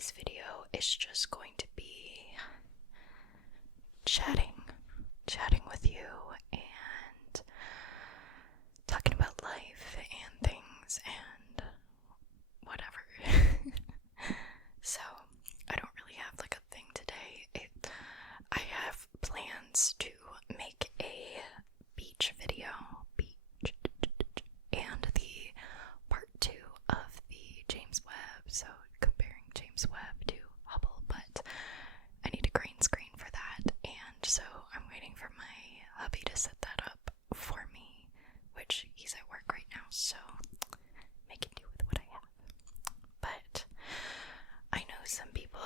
today's video is just going to be chatting with you and talking about life and things and whatever. So, I don't really have like a thing today. I have plans to make a beach video, and the part 2 of the James Webb, so comparing James Webb to Hubble, but I need a green screen for that, and so I'm waiting for my hubby to set that up for me, which he's at work right now, so making do with what I have. But I know some people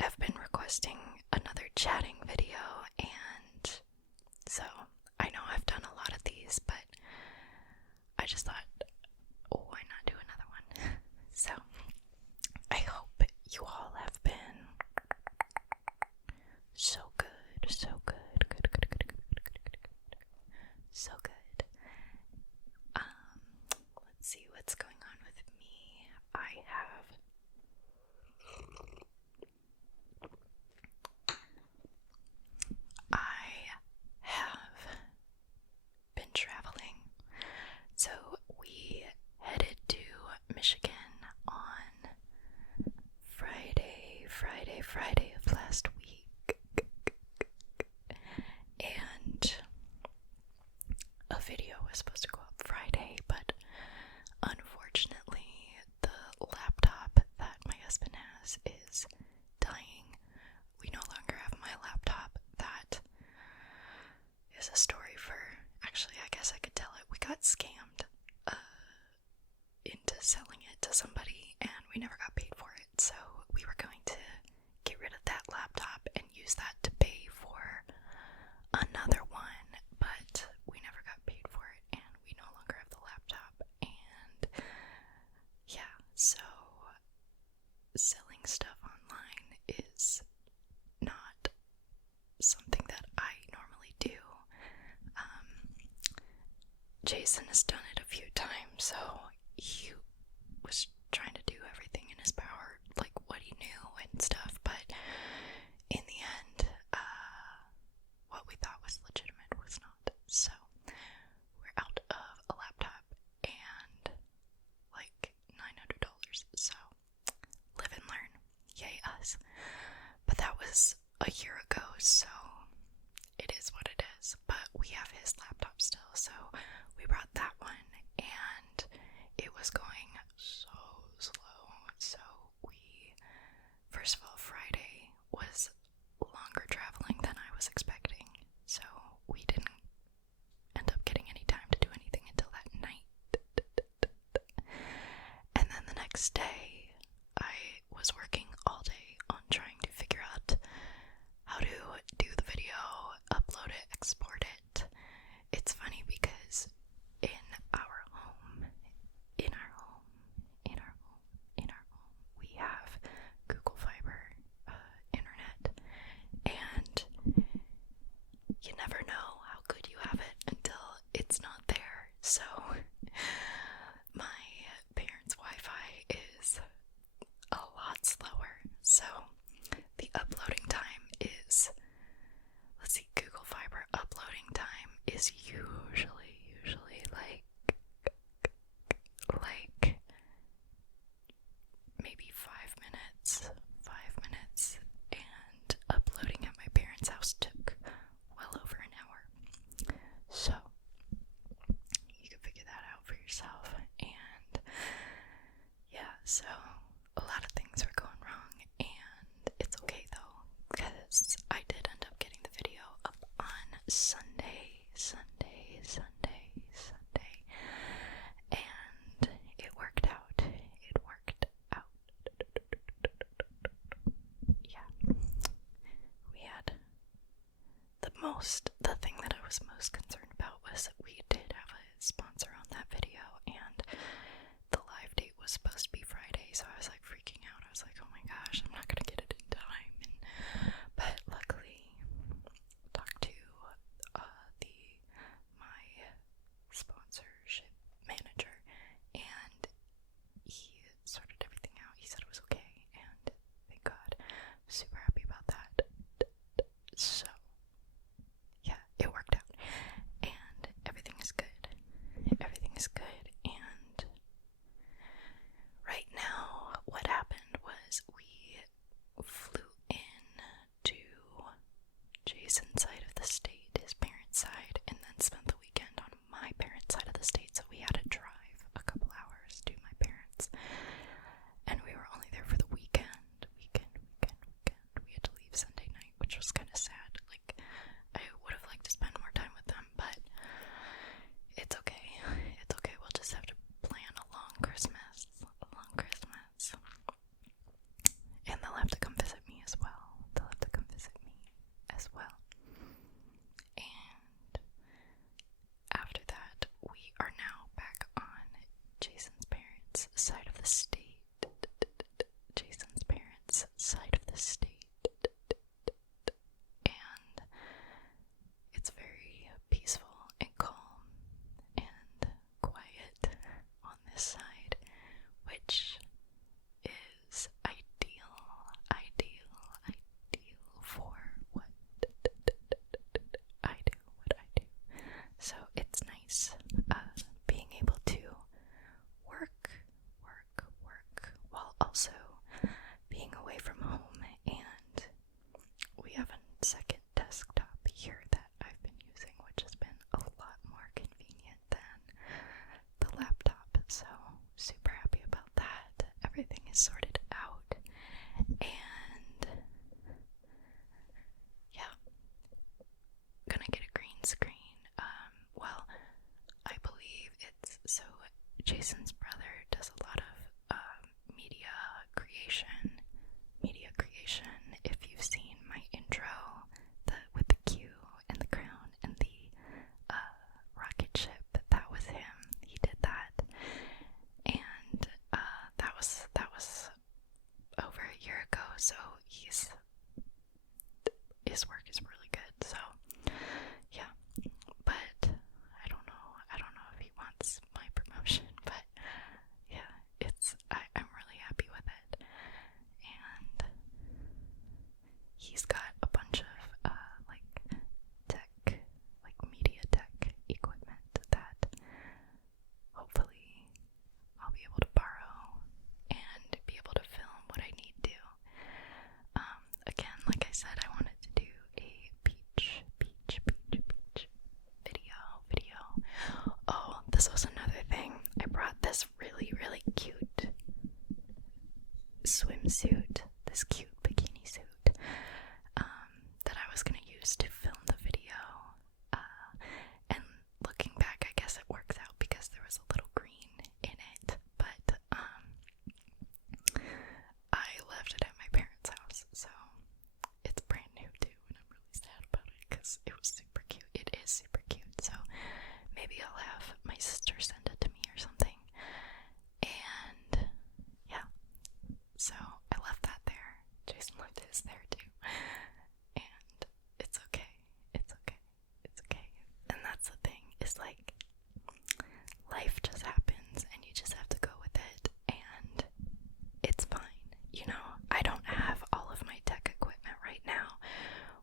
have been requesting another chatting video, and so I know I've done a lot of these, but I just thought, why not do another one? So I hope you all have been so good, so good. Let's see what's going on with me. I have been traveling. So we headed to Michigan on Friday of last week. And a video was supposed to go up Friday, but unfortunately the laptop that my husband has is dying. We no longer have my laptop. That is a story for, actually, I guess I could tell it. We got scammed into selling it to somebody, and we never got paid for it, so we were going to get rid of that laptop and use that to pay for another one, but we never got paid for it, and we no longer have the laptop, and yeah, so selling stuff online is not something that I normally do. Jason has done it a few times, so he was trying to do everything in his power, like what he knew and stuff, but in the end, what we thought was legitimate was not. So we're out of a laptop and like $900, so live and learn, yay us. But that was a year ago, so it is what it is. But we have his laptop still, so we brought that one, and it was going so slow. So first of all, Friday was longer traveling than I was expecting, so we didn't end up getting any time to do anything until that night. And then the next day, I was working all day on trying to figure out how to do the video, upload it, export it. It's funny because in our home, we have Google Fiber internet, and you never know how good you have it until it's not there. So my parents' Wi-Fi is a lot slower, so the uploading time is, let's see, Google Fiber uploading time is usually like maybe 5 minutes, and uploading at my parents' house took well over an hour. So you can figure that out for yourself. And yeah, so a lot of things are going wrong, and it's okay though, because I did end up getting the video up on Sunday, and it worked out. Yeah, we had the thing that I was most concerned about was that we did have a sponsor on that video, and the live date was supposed to be Friday, so I was like freaking out. I was like, oh my gosh, I'm not gonna get it in time. But luckily, talked to my sponsorship manager, and he sorted everything out. He said it was okay, swimsuit, this cute bikini suit, that I was gonna use to film the video. And looking back, I guess it works out because there was a little green in it, but I left it at my parents' house, so it's brand new too, and I'm really sad about it because it was super cute. It is super cute, so maybe I'll have my sister send it to me or something. And yeah, so I left that there. Jason left his there too, and it's okay. It's okay. It's okay. And that's the thing, is like, life just happens and you just have to go with it, and it's fine. You know, I don't have all of my tech equipment right now,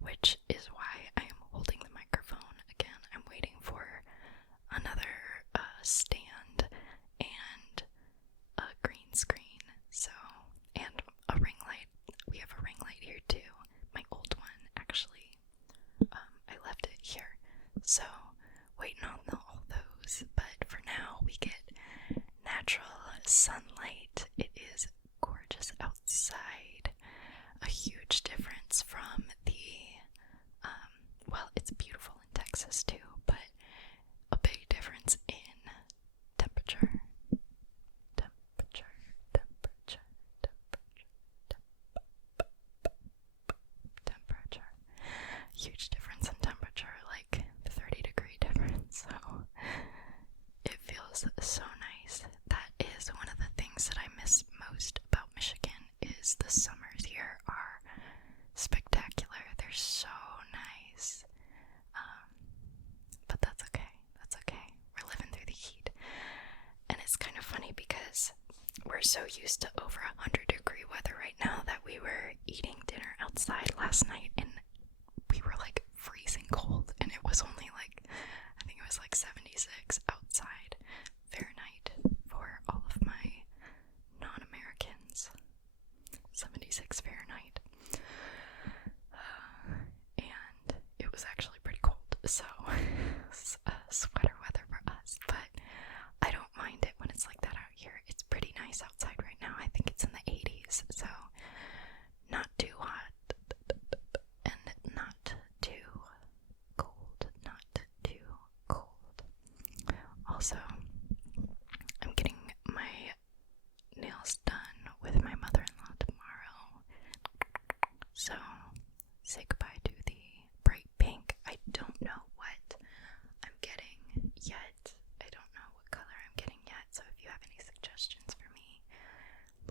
which is why I am holding the microphone. Again, I'm waiting for another stand and a green screen, so, and a ring light. We have a ring light here too. My old one, actually, I left it here, so waiting on all those. But for now, we get natural sunlight. It is gorgeous outside. A huge difference from the, well, it's beautiful in Texas too, but a big difference in temperature. Temperature. Huge difference in temperature, like 30-degree difference, so it feels so nice. That is one of the things that I miss most about Michigan, is the summers here are spectacular. They're so nice. But that's okay. That's okay. We're living through the heat. And it's kind of funny because we're so used to over 100-degree weather right now that we were eating dinner outside last night and we were like freezing cold, and it was only like, I think it was like 76 outside Fahrenheit for all of my non-Americans. 76 Fahrenheit. And it was actually pretty cold, so it's sweater weather for us, but I don't mind it when it's like that out here. It's pretty nice outside right now. I think it's in the 80s, so not too hot and not too cold. Not too cold. Also, I'm getting my nails done with my mother-in-law tomorrow, so say goodbye to the bright pink. I don't know what I'm getting yet. I don't know what color I'm getting yet, so if you have any suggestions for me,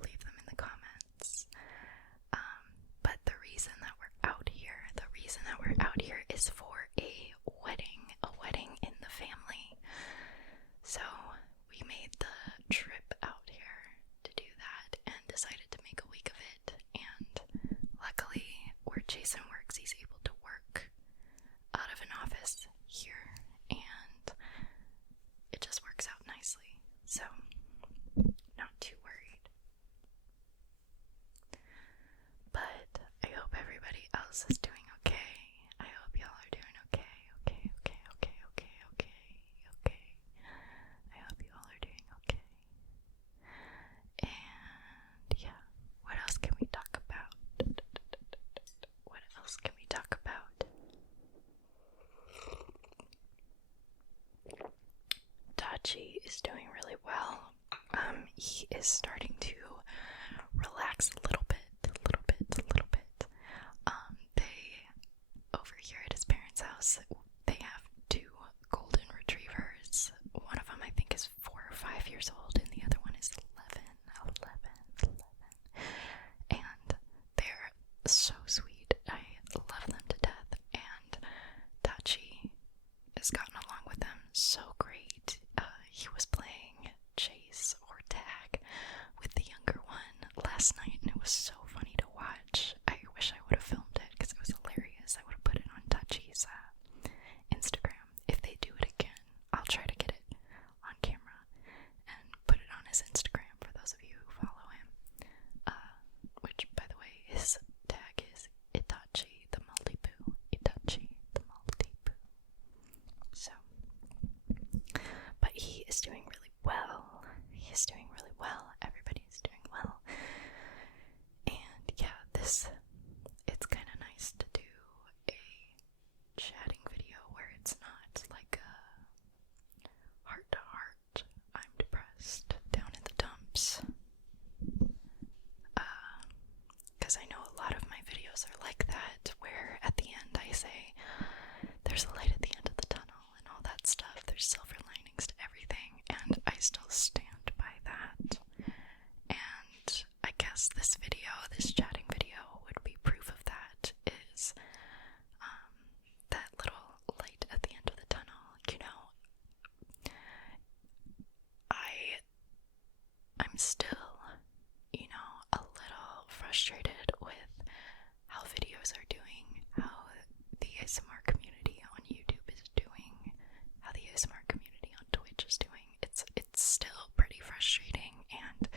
leave them in the comments. But the reason that we're out here is for a wedding in the family. So we made the trip out here to do that and decided to make a week of it. And luckily, where Jason works, he's able to work out of an office here, and it just works out nicely. So, not too worried. But I hope everybody else is doing okay. I hope y'all are doing okay. I hope you all are doing okay. And yeah, what else can we talk about? What else can we talk about? Tachi is doing really well. He is starting to relax a little bit. They because it's kind of nice to do a chatting video where it's not like a heart to heart, I'm depressed, down in the dumps. Because I know a lot of my videos are like that, where at the end I say, there's a light at the end of the tunnel and all that stuff. There's silver linings to everything, and I still stand by that. And I guess this video, this chatting video, would be proof of that, is that little light at the end of the tunnel. You know, I'm still, you know, a little frustrated with how videos are doing, how the ASMR community on YouTube is doing, how the ASMR community on Twitch is doing. It's still pretty frustrating, and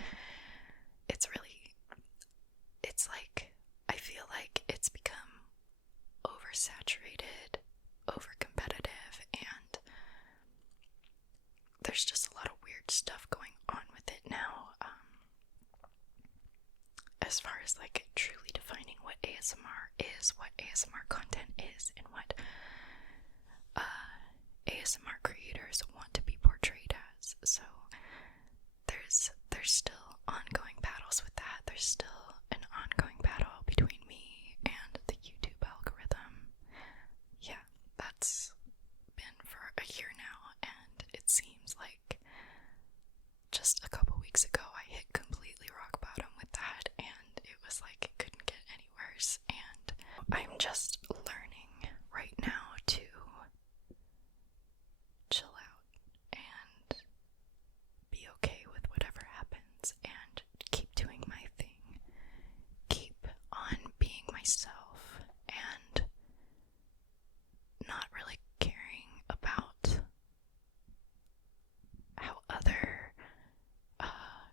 it's like, I feel like it's become oversaturated, over-competitive, and there's just a lot of weird stuff going on with it now, as far as like truly defining what ASMR is, what ASMR content is, and what ASMR creators want to be portrayed as. So there's still ongoing battles with that. There's still an ongoing battle between me and the YouTube algorithm. Yeah, that's been for a year now, and it seems like just a couple weeks ago I hit completely rock bottom with that, and it was like it couldn't get any worse. And I'm just learning right now to chill out and be okay with whatever happens and keep doing my thing, keep on being myself, and not really caring about how other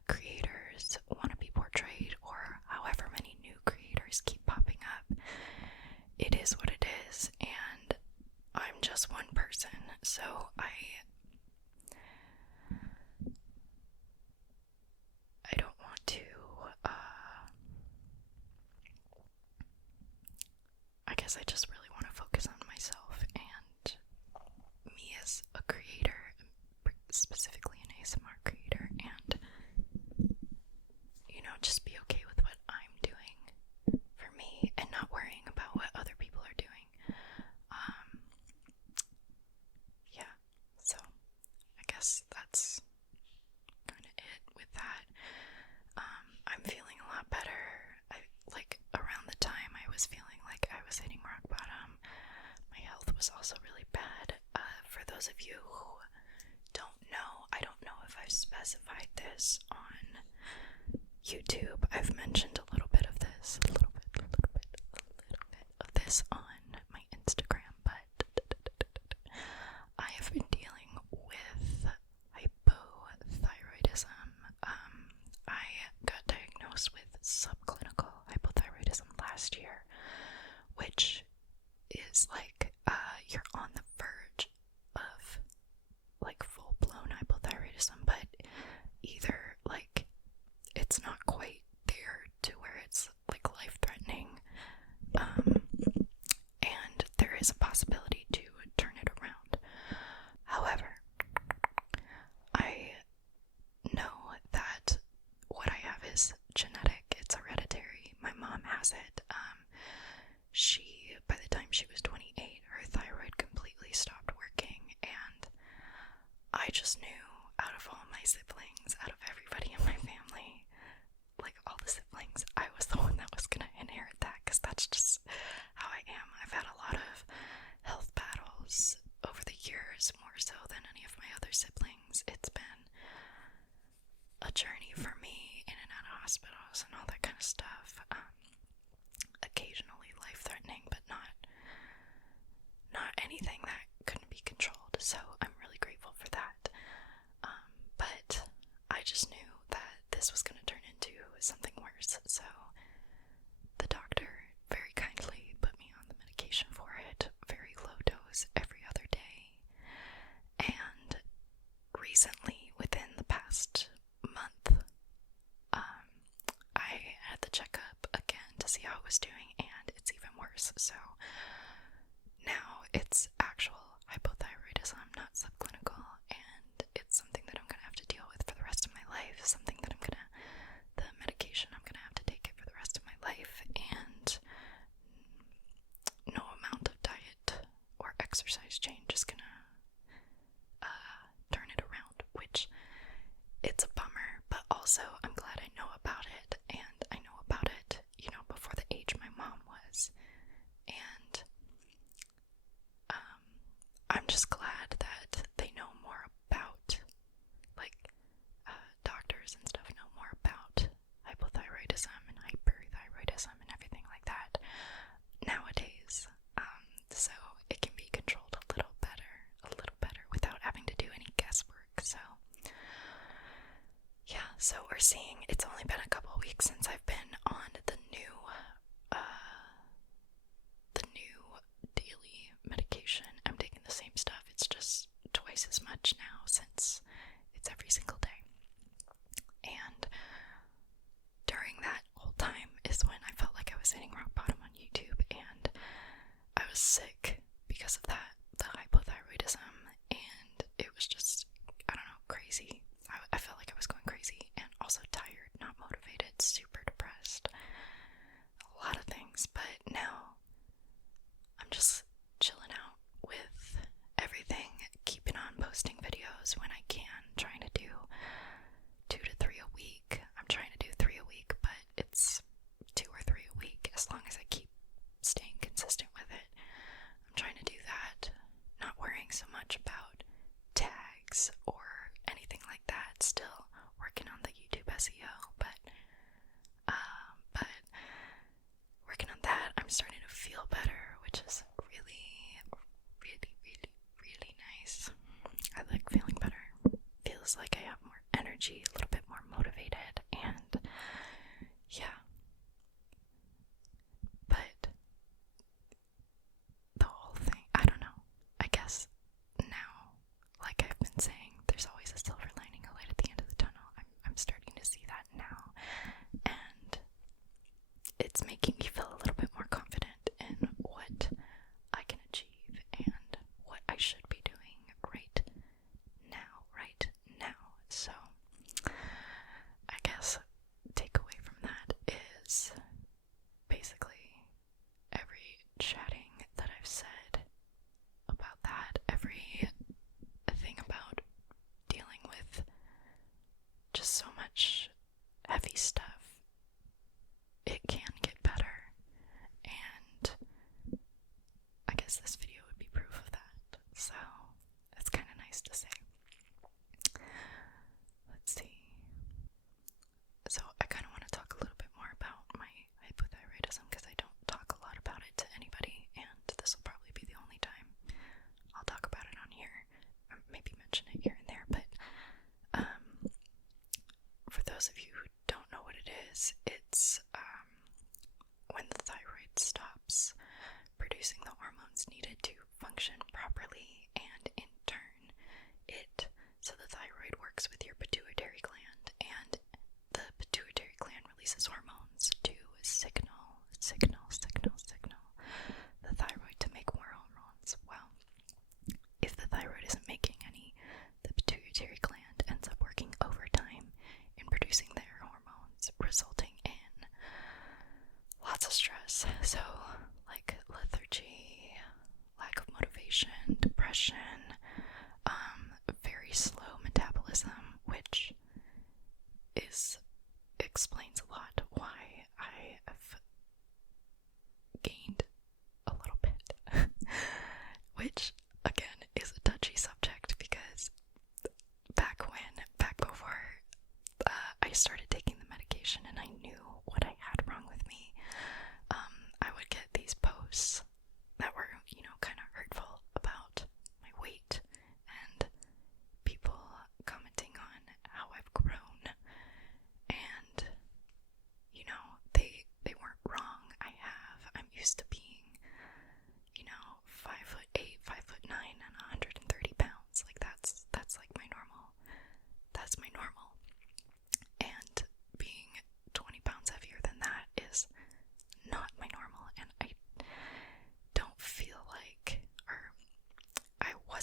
creators want to be portrayed, or however many new creators keep popping up. It is what it is, and I'm just one person, so I don't want to, I guess I just really want to focus on myself and me as a creator, specifically an ASMR creator, and, you know, just be okay with what I'm doing for me and not worrying about what other people are doing. Yeah, so I guess that's kind of it with that. I'm feeling a lot better. Like around the time I was feeling like I was hitting rock bottom, my health was also really bad. For those of you who don't know, I don't know if I've specified this on YouTube. I've mentioned a little bit of this, a little bit of this on my Instagram, but I have been dealing with hypothyroidism. I got diagnosed with subclinical hypothyroidism last year, which is like, you're on the verge of like full-blown hypothyroidism, but either like it's not quite there to where it's like life-threatening, and there is a possibility to turn it around. However, I know that what I have is genetic, it's hereditary. My mom has it. By the time she was 28, her thyroid completely stopped working, and I just knew, out of all my siblings, out of everybody in my family, like all the siblings, I was the one that was gonna inherit that, because that's just how I am. I've had a lot of health battles over the years, more so than any of my other siblings. It's been a journey for me, in and out of hospitals and all that kind of stuff. Occasionally life-threatening, but not anything that couldn't be controlled. So I'm really grateful for that. But I just knew that this was going to turn into something worse. So the doctor very kindly put me on the medication for it, very low dose every other day. And recently, within the past month, I had the checkup again to see how it was doing, and it's even worse. So now it's actual hypothyroidism, not subclinical, and it's something that I'm gonna have to deal with for the rest of my life, the medication I'm gonna have to take it for the rest of my life, and no amount of diet or exercise change is gonna turn it around, which it's a bummer, but also I'm glad I know about it, and I know about it, before the age my mom was, and I'm just glad that they know more about, like, doctors and stuff know more about hypothyroidism and hyperthyroidism and everything like that nowadays, so it can be controlled a little better without having to do any guesswork. So yeah, so we're seeing, it's only been a couple weeks since I've been on the new daily medication. I'm taking the same stuff, it's just twice as much now since it's every single day. And during that whole time is when I felt like I was hitting rock bottom on YouTube, and I was sick because of that, the hypothyroidism, and it was just, I don't know, crazy. I felt like I was going crazy, and also tired, not motivated, super depressed, a lot of things. But now I'm just chilling out with everything, keeping on posting videos when I can, trying to do 2 to 3 a week. I'm trying to do 3 a week, but it's 2 or 3 a week as long as I keep staying consistent with it. I'm trying to do that, not worrying so much about tags or anything like that, still working on the YouTube SEO, but working on that. I'm starting to feel better, which is really, really, really, really nice. I like feeling better. Feels like I have more energy, a little bit more motivated, and yeah. But the whole thing, I don't know. I guess now, like I've been saying, there's always a silver lining, a light at the end of the tunnel. I'm starting to see that now, and it's making me feel a little bit more confident in what I can achieve and what I should be doing right now. So I guess takeaway from that is basically every chatting that I've said about that, every thing about dealing with just so much heavy stuff, it can get better, and I guess this video would be proof of that, so it's kind of nice to say. Let's see. So I kind of want to talk a little bit more about my hypothyroidism, because I don't talk a lot about it to anybody, and this will probably be the only time I'll talk about it on here, or maybe mention it here and there. But for those of you who don't know what it is, it's when the thyroid stops producing the hormones needed to function properly, and in turn so the thyroid works with your pituitary gland, and the pituitary gland releases hormones to signal the thyroid to make more hormones. Well, if the thyroid isn't making any, the pituitary gland ends up working overtime in producing their hormones, resulting in lots of stress. So, like lethargy, lack of motivation, depression, very slow metabolism, which explains a lot why I have gained a little bit, which again is a touchy subject, because back before I started taking the medication and I knew what I had wrong with me, I would get these posts that were, kind of hurtful about my weight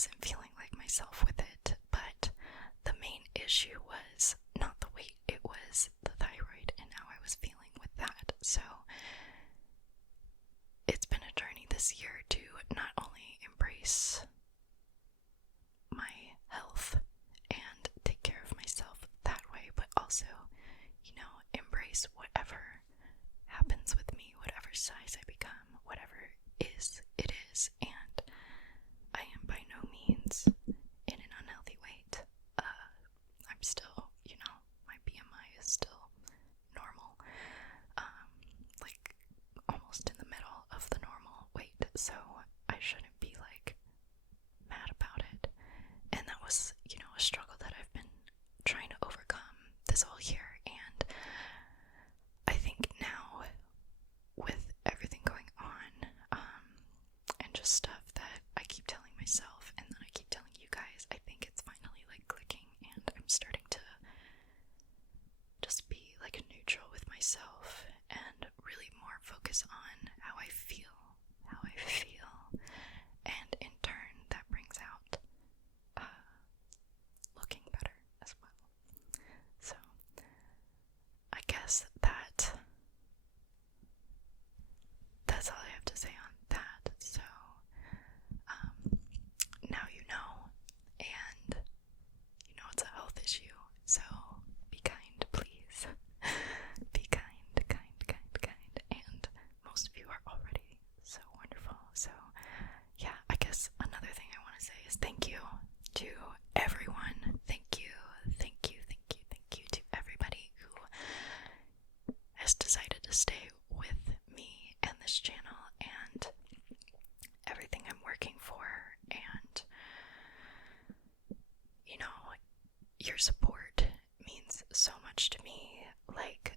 wasn't feeling like myself with it, but the main issue was not the weight, it was the thyroid and how I was feeling with that. So it's been a journey this year to not only embrace my health and take care of myself that way, but also, embrace whatever happens with me, whatever size I become, whatever is, it is, and I am by no means in an unhealthy weight. I'm still, my BMI is still normal, like almost in the middle of the normal weight, so I shouldn't be like mad about it. And that was, a struggle that I've been trying to overcome this whole year, and I think now, with everything going on, and just stuff that I keep telling myself and then I keep telling you guys, I think it's finally like clicking, and I'm starting to just be like neutral with myself and really more focus on how I feel, and in turn that brings out looking better as well. So I guess that's all I have to say on that. So now you know, and it's a health issue, so be kind, please. Be kind, and most of you are already so wonderful. So yeah, I guess another thing I want to say is thank you to everyone. Thank you to everybody who has decided to stay with me and this channel and everything I'm working for, and your support means so much to me. Like,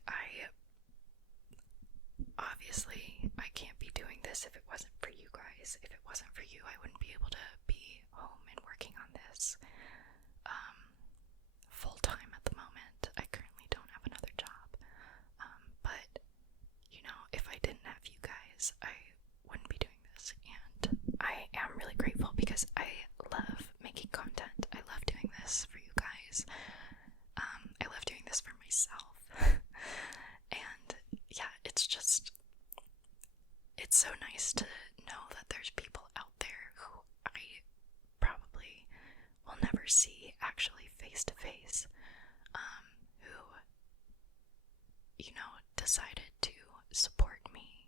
obviously I can't be doing this if it wasn't for you guys. If it wasn't for you, I wouldn't be able to be home and working on this full time at the moment. I currently don't have another job, but if I didn't have you guys, I wouldn't be doing this, and I am really grateful because I love making content. I love doing this for you guys. I love doing this for myself. And yeah, it's so nice to know that there's people out there who I probably will never see actually face to face, who decided to support me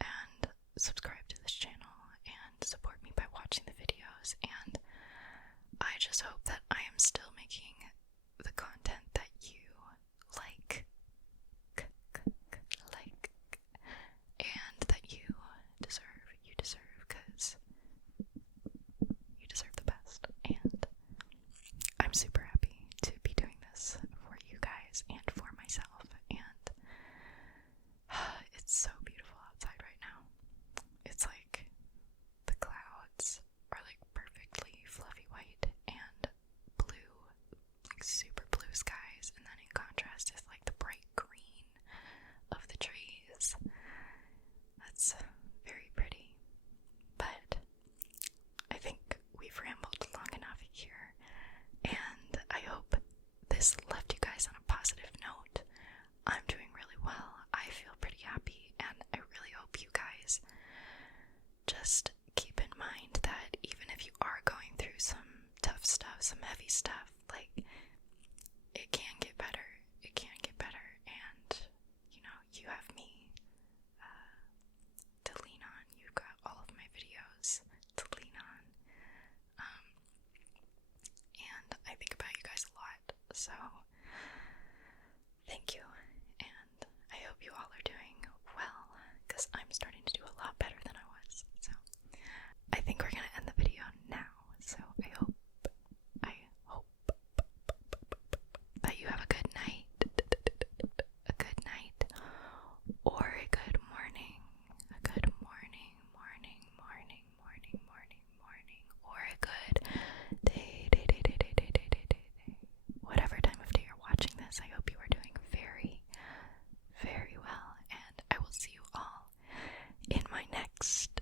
and subscribe to this channel and support me by watching the videos, and I just hope that I am still making the content that you like, and that you deserve, because you deserve the best, and I'm super happy to be doing this for you guys and for myself, and it's so beautiful outside right now. It's like the clouds are like perfectly fluffy white and blue, like super blue skies, and then in contrast is like the bright green of the trees. That's very pretty. But I think we've rambled long enough here, and I hope this left you guys on a positive note. I'm doing really well. I feel pretty happy, and I really hope you guys just keep in mind that even if you are going through some tough stuff, some heavy stuff, like, it can get better. It can get better, and you have me to lean on. You've got all of my videos to lean on, and I think about you guys a lot. So thank you, and I hope you all are doing well, because I'm starting to do a lot better than I was. So I think we're gonna end the video now. So I hope that you have a good night, or a good morning, or a good day. Whatever time of day you're watching this, I hope you are doing very, very well, and I will see you all in my next